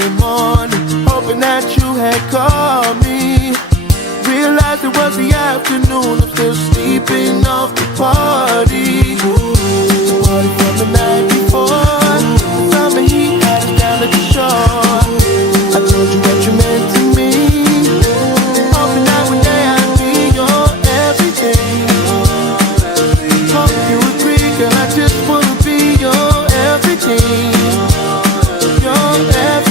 Saturday morning, hoping that you had called me. Realized it was the afternoon, I'm still sleeping off the party. The party from the night before, the summer heat had us down at the shore. I told you what you meant to me, hoping that one day I'd be your everything. Hope you agree, girl, I just wanna be your everything. Your everything.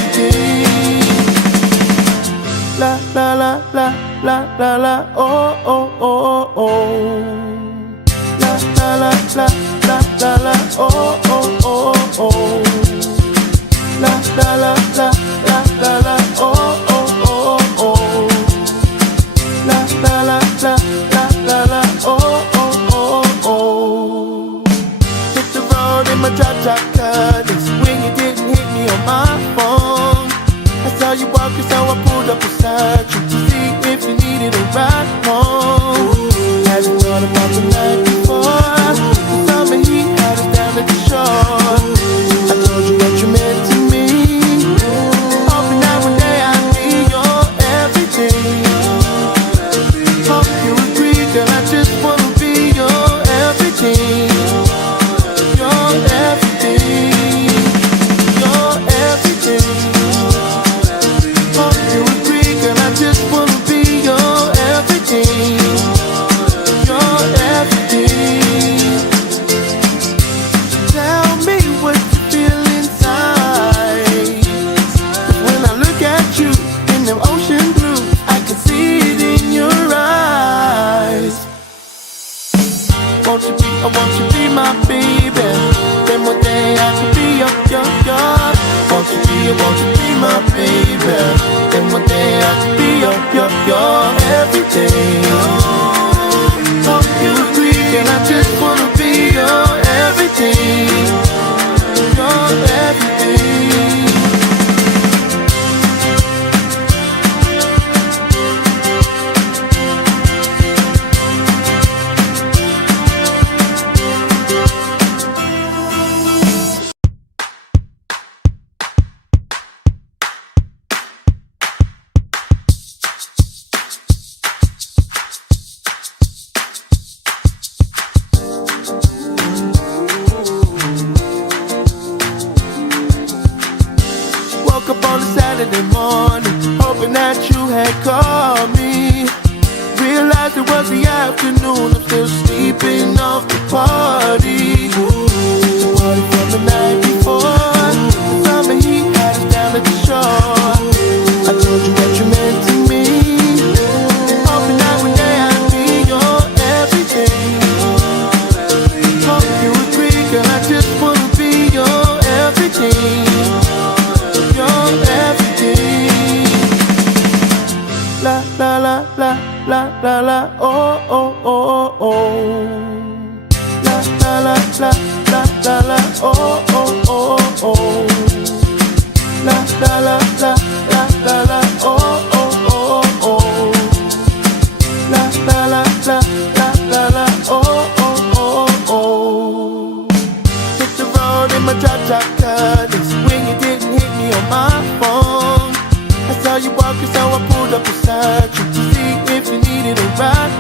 La la la la la la la, oh oh oh oh. La la la la la la la, oh oh oh oh. La la la la la la la, oh oh oh oh. La la la la la la la, oh oh oh oh. Hit the road in my drop-top cutters when you didn't hit me on my phone. I saw you walking, so I pulled up beside you to see if you needed a ride home. Hadn't thought about the night before, the summer heat had us down at the shore. I told you what you meant to me, hoping that one day I'd be your everything. Hope you agree, girl, I just wanna be your everything. Your everything. Your everything. Hope you agree, girl, I just wanna be your everything. Your everything. Tell me what you feel inside. 'Cause when I look at you in them ocean blue, I can see it in your eyes. Won't you be my baby? Then one day I could be your. Won't you be my baby? Then one day I could be your everything. Hope you agree, and I just wanna be your everything. Your everything. Woke up on a Saturday morning, hoping that you had called me. Realized it was the afternoon, I'm still sleeping off the party. The party from the night before, the summer heat had us down at the shore. I told you what you meant to me, hoping that one day I'd be your everything. Hope you agree, girl, I just wanna be your everything. Your everything. La la la la la la la, oh oh oh oh. La la la la la la la, oh oh oh oh. La la la la la la la, oh oh oh oh. La la la la la la la, oh oh oh oh. Hit the road in my drop-top cutters when you didn't hit me on my phone. I saw you walking, so I pulled up beside you to see if you needed a ride